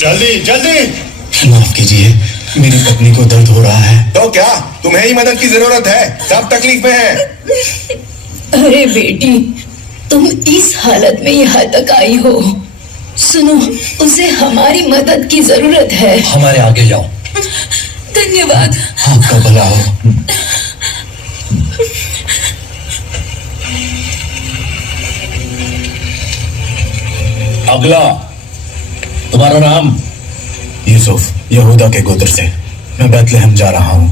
जल्दी जल्दी। माफ कीजिए, मेरी पत्नी को दर्द हो रहा है। तो क्या तुम्हें ही मदद की जरूरत है? सब तकलीफ में है। अरे बेटी, तुम इस हालत में यहाँ तक आई हो। सुनो, उसे हमारी मदद की जरूरत है। हमारे आगे जाओ। धन्यवाद। आपका भला हो। अगला, तुम्हारा नाम? यूसुफ, यहूदा के गोत्र से। मैं बैतलहम जा रहा हूँ।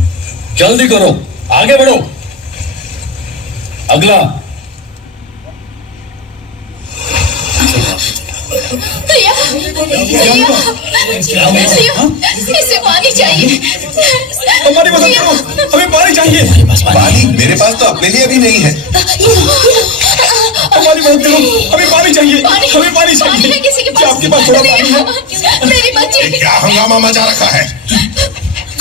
जल्दी करो, आगे बढ़ो। अगला। भैया, इसे पानी चाहिए। हमारी मदद करो, हमें पानी चाहिए। पानी मेरे पास तो अपने लिए भी नहीं है। हमारी मदद करो, हमें पानी चाहिए। हमें पानी चाहिए। क्या आपके पास थोड़ा पानी है? मेरी बच्ची। क्या हंगामा मचा रखा है?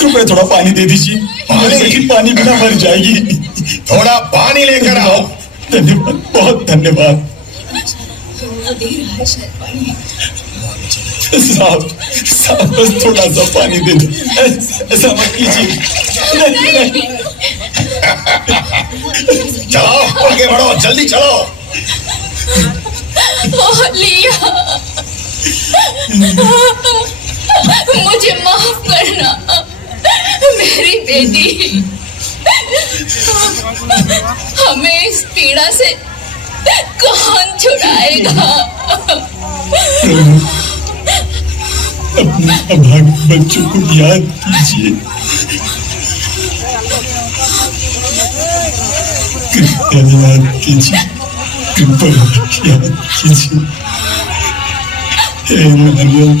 कृपया थोड़ा पानी दे दीजिए। मेरी बेटी पानी बिना मर जाएगी। थोड़ा पानी लेकर आओ। धन्यवाद, बहुत धन्यवाद। साहब, साहब, बस थोड़ा सा पानी दे दो। ऐसा मत कीजिए। चलो आगे बढ़ो, जल्दी चलो। लिया, मुझे माफ करना मेरी बेटी। हमें इस पीड़ा से कौन छुड़ाएगा? अपने अभागे बच्चों को याद कीजिए। कृपया याद कीजिए, कृपया याद कीजिए। हे मरियम।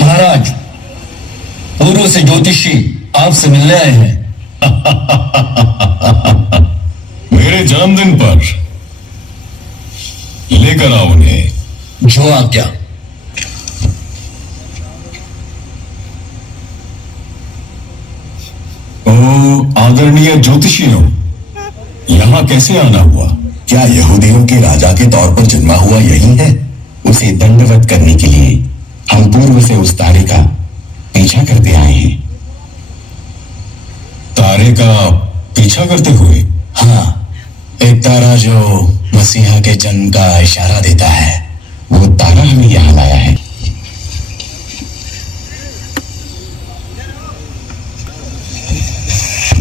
महाराज, पूर्व से ज्योतिषी आपसे मिलने आए हैं। मेरे जन्मदिन पर लेकर आओ उन्हें। जो आज्ञा। ओ आदरणीय ज्योतिषियों, यहां कैसे आना हुआ? क्या यहूदियों के राजा के तौर पर जन्मा हुआ यही है? उसे दंडवत करने के लिए हम पूर्व से उस तारे का पीछा करते आए हैं। तारे का पीछा करते हुए? हाँ, एक तारा जो मसीहा के जन्म का इशारा देता है, वो तारा हमें यहाँ लाया है।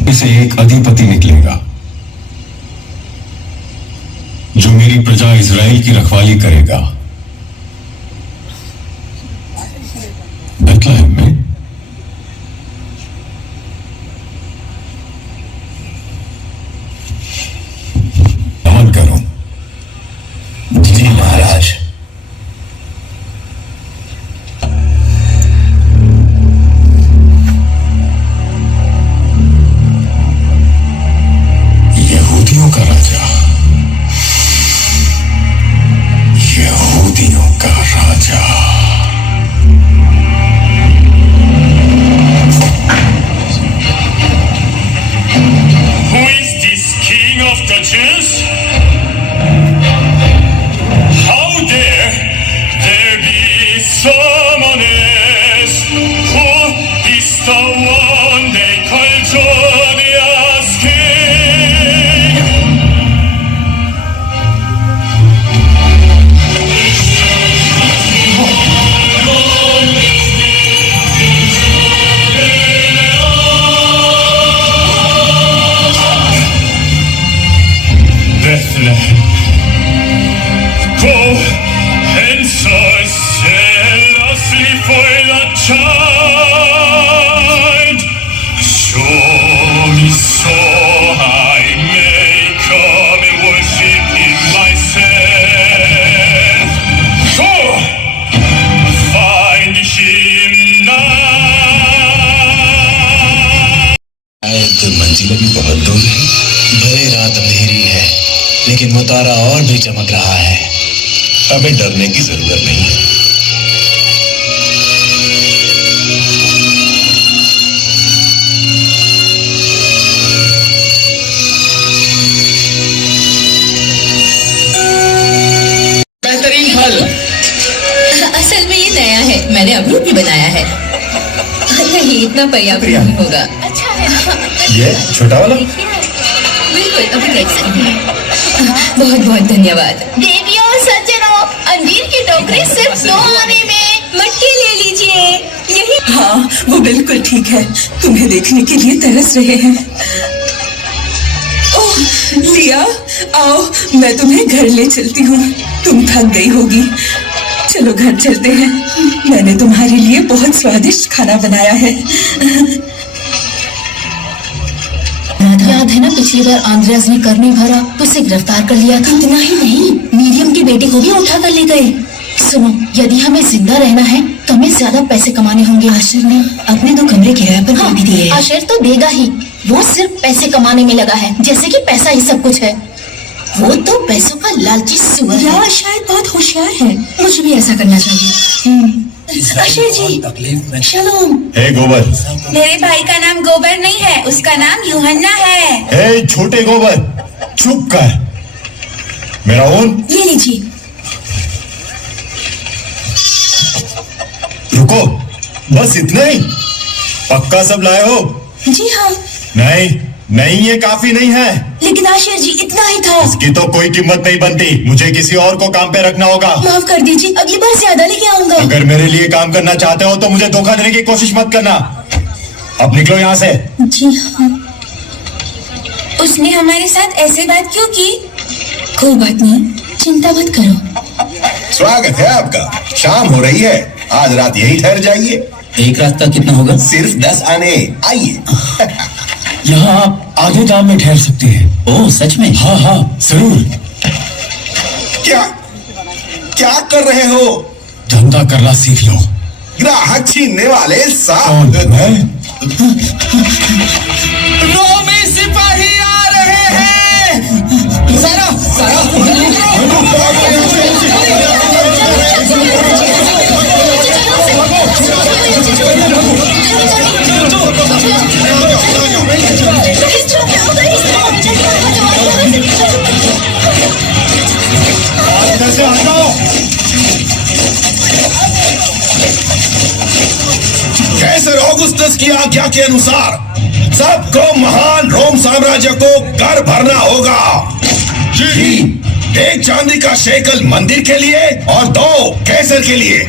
इसे एक अधिपति निकलेगा जो मेरी प्रजा इजराइल की रखवाली करेगा। बैतलहम में? नमन करो। जी महाराज। यहूदियों का राजा, यहूदियों का राजा। Who is this king of the Jews? How dare there be someone else? Who is the one they call Josiah's king? Bethlehem, go and search zealously for the child. Show me so I may come. लेकिन वो तारा और भी चमक रहा है। हमें डरने की जरूरत नहीं है। बेहतरीन फल। असल में ये नया है, मैंने अमरूद भी बनाया है। नहीं, इतना पर्याप्त नहीं होगा। अच्छा है। ये छोटा वाला? बिल्कुल, अभी देख सकते हैं। बहुत बहुत धन्यवाद। देवियों और सज्जनों, अंजीर की टोकरी सिर्फ 2 आने में। मटके ले लीजिए। यही। हाँ, वो बिल्कुल ठीक है। तुम्हें देखने के लिए तरस रहे हैं। ओह, लिया, आओ, मैं तुम्हें घर ले चलती हूँ। तुम थक गई होगी। चलो घर चलते हैं। मैंने तुम्हारे लिए बहुत स्वादिष्ट खाना बनाया है। याद है ना, पिछली बार आंद्रेस ने कर नहीं भरा तो उसे गिरफ्तार कर लिया था। इतना ही नहीं, मीडियम की बेटी को भी उठा कर ले गए। सुनो, यदि हमें जिंदा रहना है तो हमें ज्यादा पैसे कमाने होंगे। आशिर ने अपने 2 कमरे किराए पर भी दिए। आशिर तो देगा ही, वो सिर्फ पैसे कमाने में लगा है, जैसे कि पैसा ही सब कुछ है। वो तो पैसों का लालची सुअर है। या शायद बहुत होशियार है। मुझे भी ऐसा करना चाहिए। आशिर जी, शलोम। हे गोबर, मेरे भाई का नाम गोबर नहीं है, उसका नाम यूहन्ना है। हे छोटे गोबर, चुप कर। मेरा ऊन ये लीजिए। रुको, बस इतना ही? पक्का सब लाए हो? जी हाँ। नहीं नहीं, ये काफी नहीं है। लेकिन आशिर जी, इतना ही था। इसकी तो कोई कीमत नहीं बनती। मुझे किसी और को काम पे रखना होगा। माफ कर दीजिए, अगली बार ज्यादा लेके आऊंगा। अगर मेरे लिए काम करना चाहते हो तो मुझे धोखा देने की कोशिश मत करना। अब निकलो यहाँ से। जी हाँ। उसने हमारे साथ ऐसे बात क्यों की? कोई बात नहीं, चिंता मत करो। स्वागत है आपका। शाम हो रही है, आज रात यही ठहर जाइए। एक रात का कितना होगा? सिर्फ 10 आने। आइए। यहाँ आप आधे दाम में ठहर सकते हैं। ओह, सच में? हाँ हाँ, जरूर। क्या क्या कर रहे हो? धंधा करना सीख लो। ग्राहक छीनने वाले कौन? साहब। मैं? रोमी सिपाही आ रहे हैं। सारा से हटाओ। कैसर ऑगस्टस की आज्ञा के अनुसार सबको महान रोम साम्राज्य को कर भरना होगा। जी। 1 चांदी का शेकल मंदिर के लिए और 2 कैसर के लिए।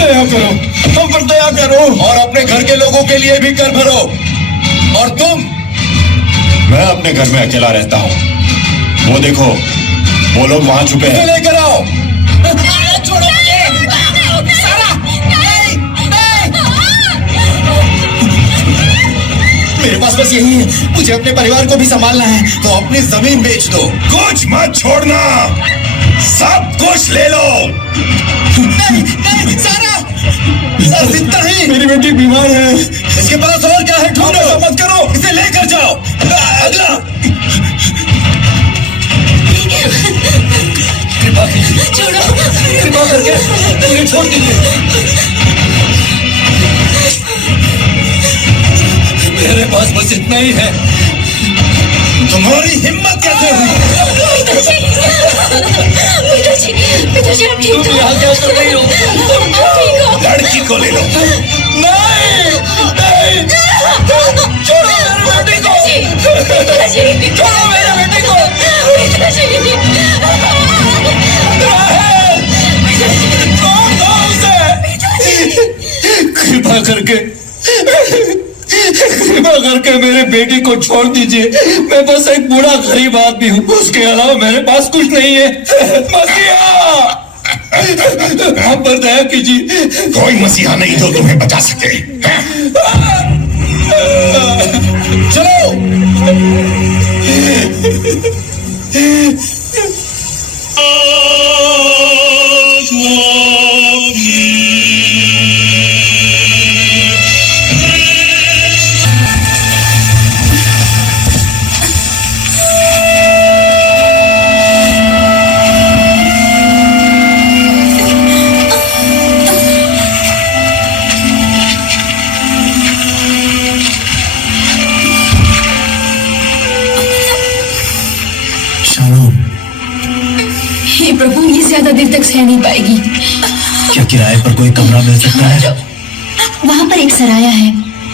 दया करो, हम पर दया करो। और अपने घर के लोगों के लिए भी कर भरो। और तुम? मैं अपने घर में अकेला रहता हूँ। वो देखो, वो लोग वहाँ छुपे हैं। लेकर आओ। छोड़ो मुझे। सारा, नहीं, नहीं। मेरे पास बस यही है, मुझे अपने परिवार को भी संभालना है, तो अपनी जमीन बेच दो। कुछ मत छोड़ना, सब कुछ ले लो। नहीं, नहीं, सारा। बस इतना ही। मेरी बेटी बीमार है। इसके पास और क्या है? ढूंढो। मत करो, इसे लेकर जाओ। अगला। कृपा करके मुझे छोड़ दीजिए। मेरे पास बस इतना ही है। तुम्हारी हिम्मत कैसे हुई? पिताजी, आप ठीक तुम यहाँ क्या कर रही हो? लड़की को ले लो। नहीं, नहीं, छोड़ो मेरे बेटे को। छोड़ो मेरे बेटे को। कौन था उसे? कृपा करके मेरे बेटी को छोड़ दीजिए। मैं बस एक बूढ़ा गरीब आदमी हूँ, उसके अलावा मेरे पास कुछ नहीं है। मसीहा, आप पर दया कीजिए। कोई मसीहा नहीं जो तुम्हें बचा सके। चलो। प्रभु, ये ज्यादा देर तक सह नहीं पाएगी। क्या किराए पर कोई कमरा मिल सकता है? वहाँ पर एक सराया है,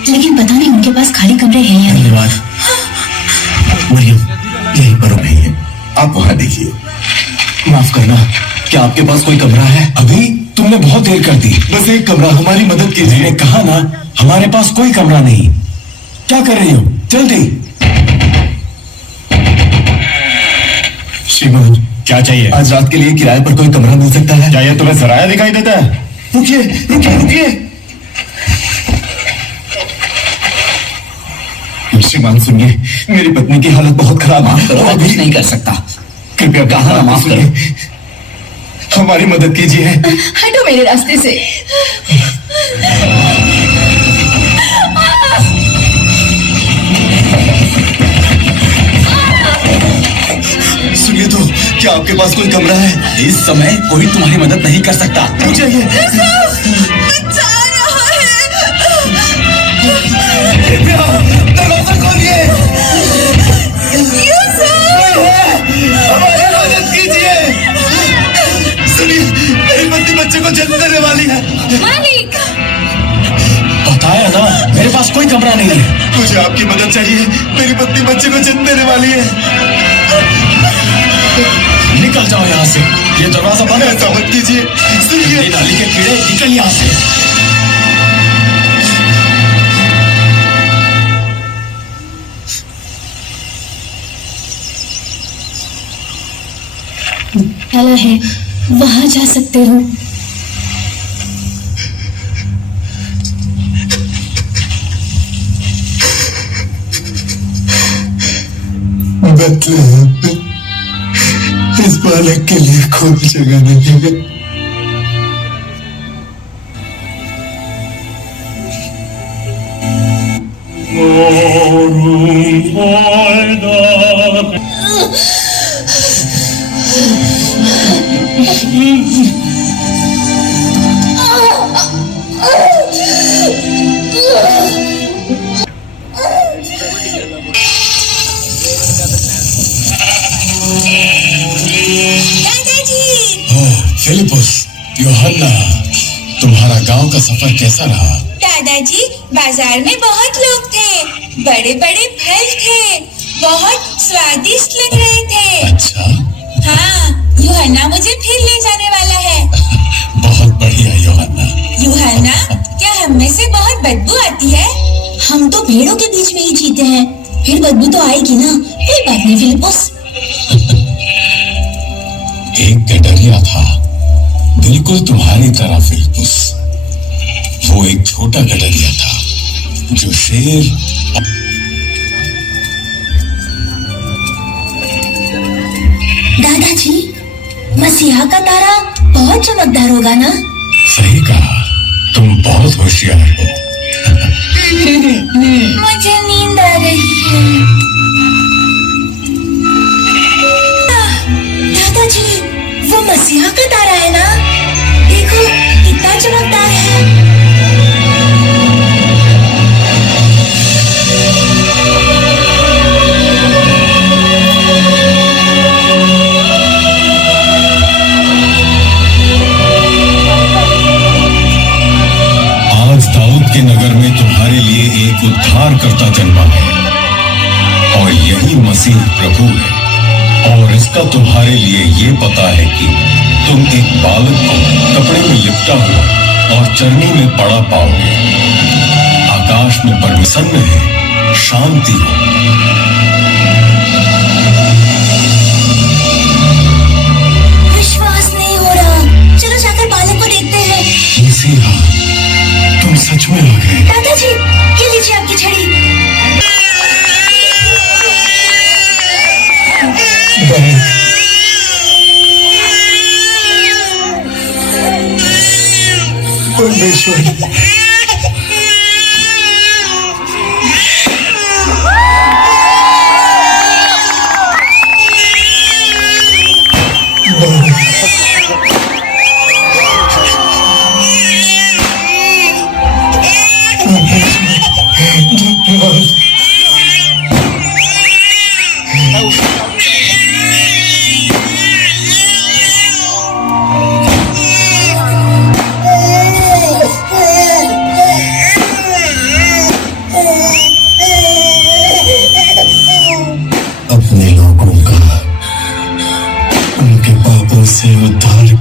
लेकिन पता नहीं उनके पास खाली कमरे हैं या नहीं। धन्यवाद। मरियम, यहीं पर रुक रही है, आप वहां देखिए। माफ करना, क्या आपके पास कोई कमरा है? अभी तुमने बहुत देर कर दी, बस एक कमरा, हमारी मदद कीजिए। कहा ना हमारे पास कोई कमरा नहीं। क्या कर रही हो? जल्दी। श्रीमान, क्या चाहिए? आज रात के लिए किराए पर कोई कमरा मिल सकता है? क्या यह तुम्हें सराया दिखाई देता है? रुकिए रुकिए रुकिए। श्रीमान सुनिए, मेरी पत्नी की हालत बहुत खराब है। मैं कुछ नहीं कर सकता। कृपया कहा माफ करें, हमारी मदद कीजिए। हटो मेरे रास्ते से। सुनिए तो, क्या आपके पास कोई कमरा है? इस समय कोई तुम्हारी मदद नहीं कर सकता। मुझे ये दरवाजा खोलिए। हमारी मदद कीजिए। सुनिए, मेरी पत्नी बच्चे को जन्म देने वाली है। मालिक, बताया ना, मेरे पास कोई कमरा नहीं है। मुझे आपकी मदद चाहिए, मेरी पत्नी बच्चे को जन्म देने वाली है। निकल जाओ यहाँ से, ये दरवाजा बंद है। ऐसा मत कीजिए। सुनिए, ये नाली के कीड़े, निकल यहाँ से। ताला है, वहां जा सकते हो। बेथलेहम में इस बालक के लिए कोई जगह नहीं है। फिलिपुस, यूहन्ना, तुम्हारा गांव का सफर कैसा रहा? दादाजी, बाजार में बहुत लोग थे, बड़े बड़े फल थे, बहुत स्वादिष्ट लग रहे थे। अच्छा। हाँ, यूहन्ना मुझे फिर ले जाने वाला है। बहुत बढ़िया यूहन्ना। यूहन्ना, क्या हम में से बहुत बदबू आती है? हम तो भेड़ों के बीच में ही जीते हैं, फिर बदबू तो आएगी ना। कोई बात नहीं फिलिपुस। एक गडरिया था, बिल्कुल तुम्हारी तरह फिलिपुस। वो एक छोटा गडरिया था जो शेर दादाजी, मसीहा का तारा बहुत चमकदार होगा ना? सही कहा, तुम बहुत होशियार हो। मुझे नींद आ रही है। दादाजी, वो मसीहा का तारा है ना? देखो कितना चमकदार है। आज दाऊद के नगर में तुम्हारे लिए एक उद्धारकर्ता जन्मा है, और यही मसीह प्रभु है। और इसका तुम्हारे लिए ये पता है कि तुम एक बालक को कपड़े में लिपटा हुआ और चरनी में पड़ा पाओगे। आकाश में परमेश्वर है, शांति हो। विश्वास नहीं हो रहा। चलो जाकर बालक को देखते हैं। मसीहा, तुम सच में आ गए। दादाजी, ये लीजिए आपकी छड़ी। परमेश्वर,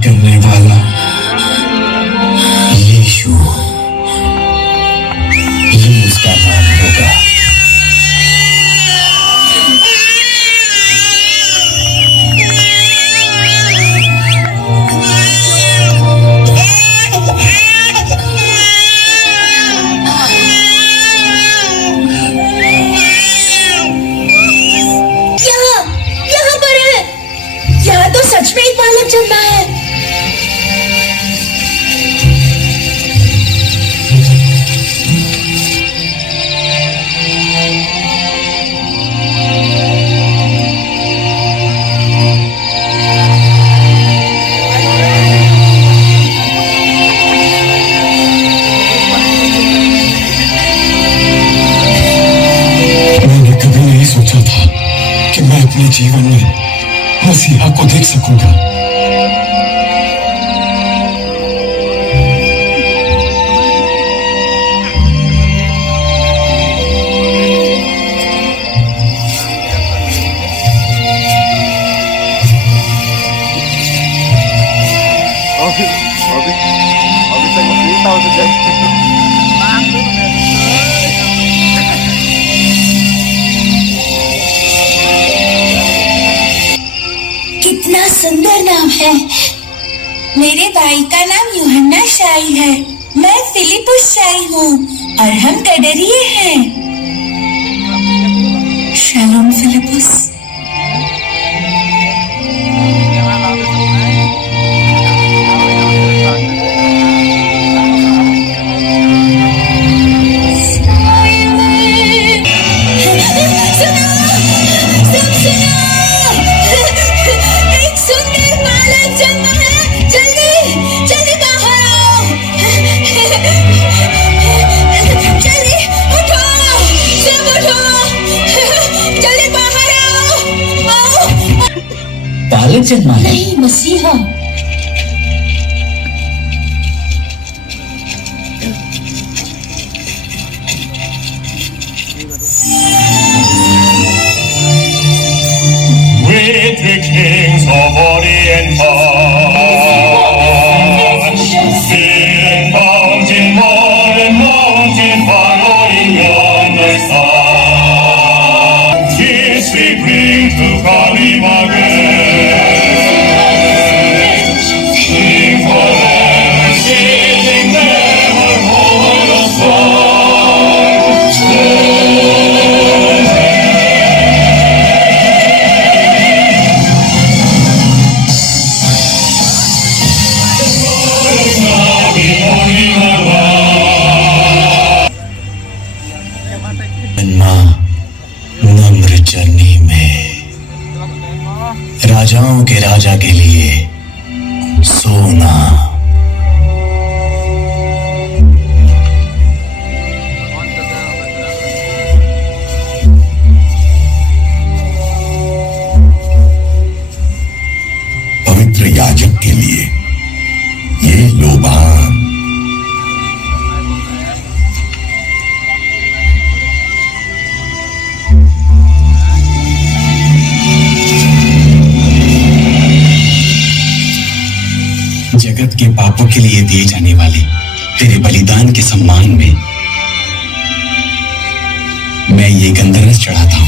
करने वाला यीशु, ये उसका नाम होगा। यहाँ पर है। यहाँ तो सच में एक बालक जन्मा है। मैंने कभी नहीं सोचा था कि मैं अपने जीवन में मसीहा को देख सकूंगा। कितना सुंदर नाम है। मेरे भाई का नाम यूहन्ना शाही है। मैं फिलिपुस शाही हूँ और हम कड़रिए हैं। शैलोम फिलिपुस। एक सुंदर बालक जन्मा है। जल्दी जल्दी बाहर आओ। जल्दी उठो, सब उठो। जल्दी बाहर आओ। बालक जन्मा है। नहीं, मसीहा। with the kings of Orient Still mountain, following yonder star. This we bring to Kalimagel. Sing forever, sing never, over the जन्मा नम्र चरनी में राजाओं के राजा के लिए सोना। पवित्र याजक के लिए ये लोबान। जगत के पापों के लिए दिए जाने वाले तेरे बलिदान के सम्मान में मैं ये गंधरस चढ़ाता हूं।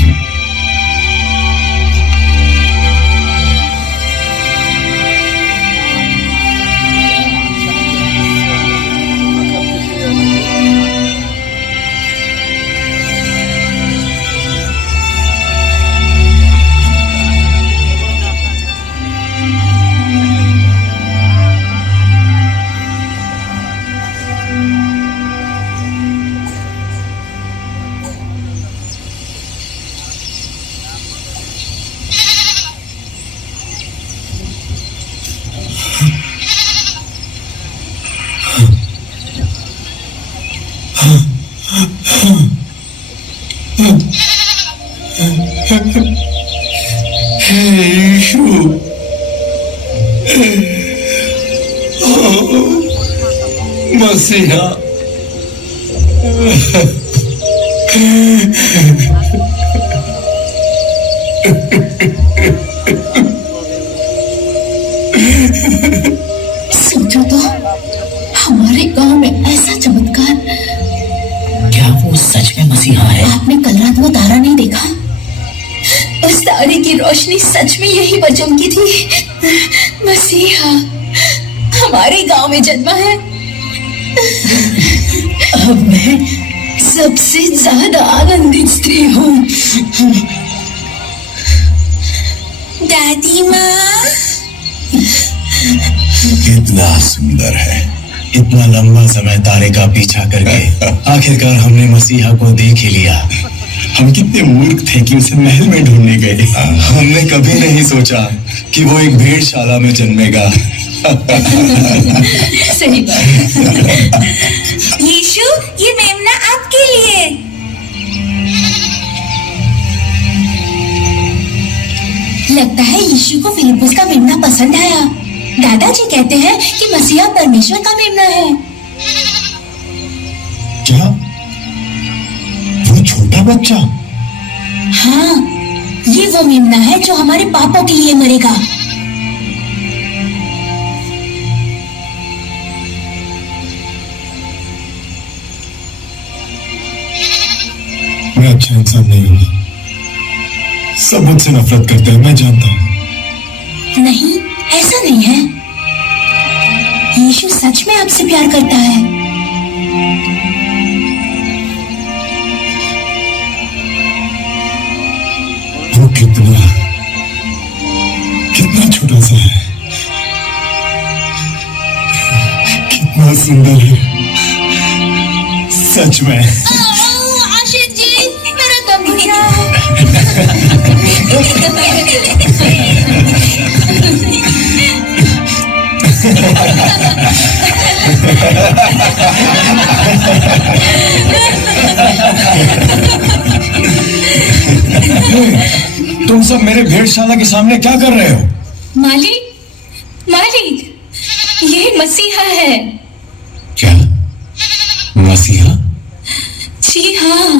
यीशु, मसीहा, उस तारे की रोशनी सच में यही पर चमकी थी। मसीहा हमारे गांव में जन्मा है। अब मैं सबसे ज्यादा आनंदित स्त्री हूँ। दादी माँ, कितना सुंदर है। इतना लंबा समय तारे का पीछा करके आखिरकार हमने मसीहा को देख ही लिया। हम कितने मूर्ख थे कि उसे महल में ढूंढने गए। हमने कभी नहीं सोचा कि वो एक भेड़शाला में जन्मेगा। सही बात। यीशु, ये मेमना आपके लिए। लगता है यीशु को फिलिपुस का मेमना पसंद आया। दादाजी कहते हैं कि मसीहा परमेश्वर का मेमना है। क्या वो छोटा बच्चा? हाँ, ये वो मेमना है जो हमारे पापों के लिए मरेगा। मैं अच्छा इंसान नहीं हूँ। सब मुझसे नफरत करते हैं, मैं जानता हूँ। नहीं, ऐसा नहीं है। यीशु सच में आपसे प्यार करता है। वो कितना छोटा सा है, कितना सुंदर है। सच में। आशीष जी, मेरा तंबूरा। तुम सब मेरे भेड़शाला के सामने क्या कर रहे हो? मालिक, मालिक, ये मसीहा है। क्या मसीहा? जी हाँ।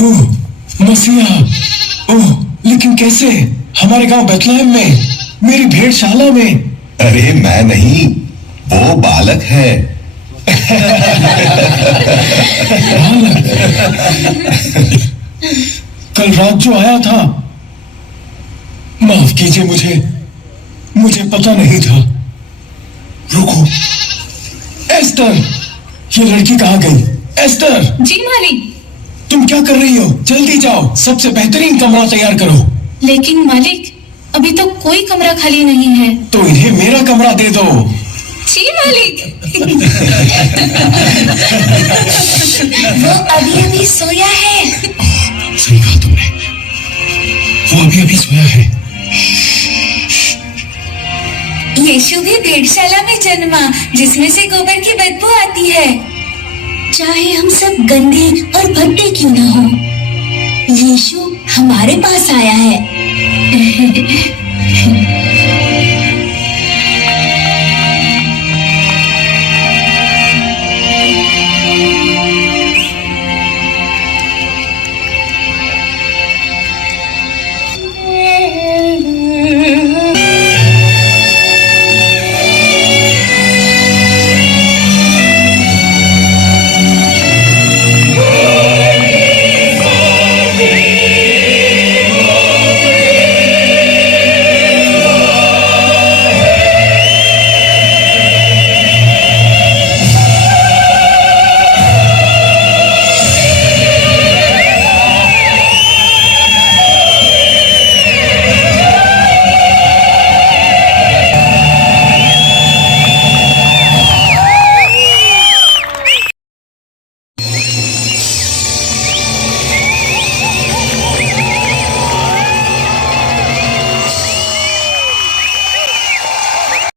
ओह, मसीहा। ओह, लेकिन कैसे? हमारे गांव बेथलेहम में, मेरी भेड़शाला में। अरे मैं नहीं, वो बालक है। कल रात जो आया था, माफ कीजिए, मुझे पता नहीं था। रुको, एस्टर, ये लड़की कहाँ गई? एस्टर! जी मालिक। तुम क्या कर रही हो? जल्दी जाओ, सबसे बेहतरीन कमरा तैयार करो। लेकिन मालिक, अभी तो कोई कमरा खाली नहीं है। तो इन्हें मेरा कमरा दे दो। जी मालिक। वो अभी अभी सोया है। सही कहा तुमने, वो अभी अभी सोया है। यीशु भी भेड़शाला में जन्मा, जिसमें से गोबर की बदबू आती है। चाहे हम सब गंदे और भद्दे क्यों ना हो, यीशु हमारे पास आया है।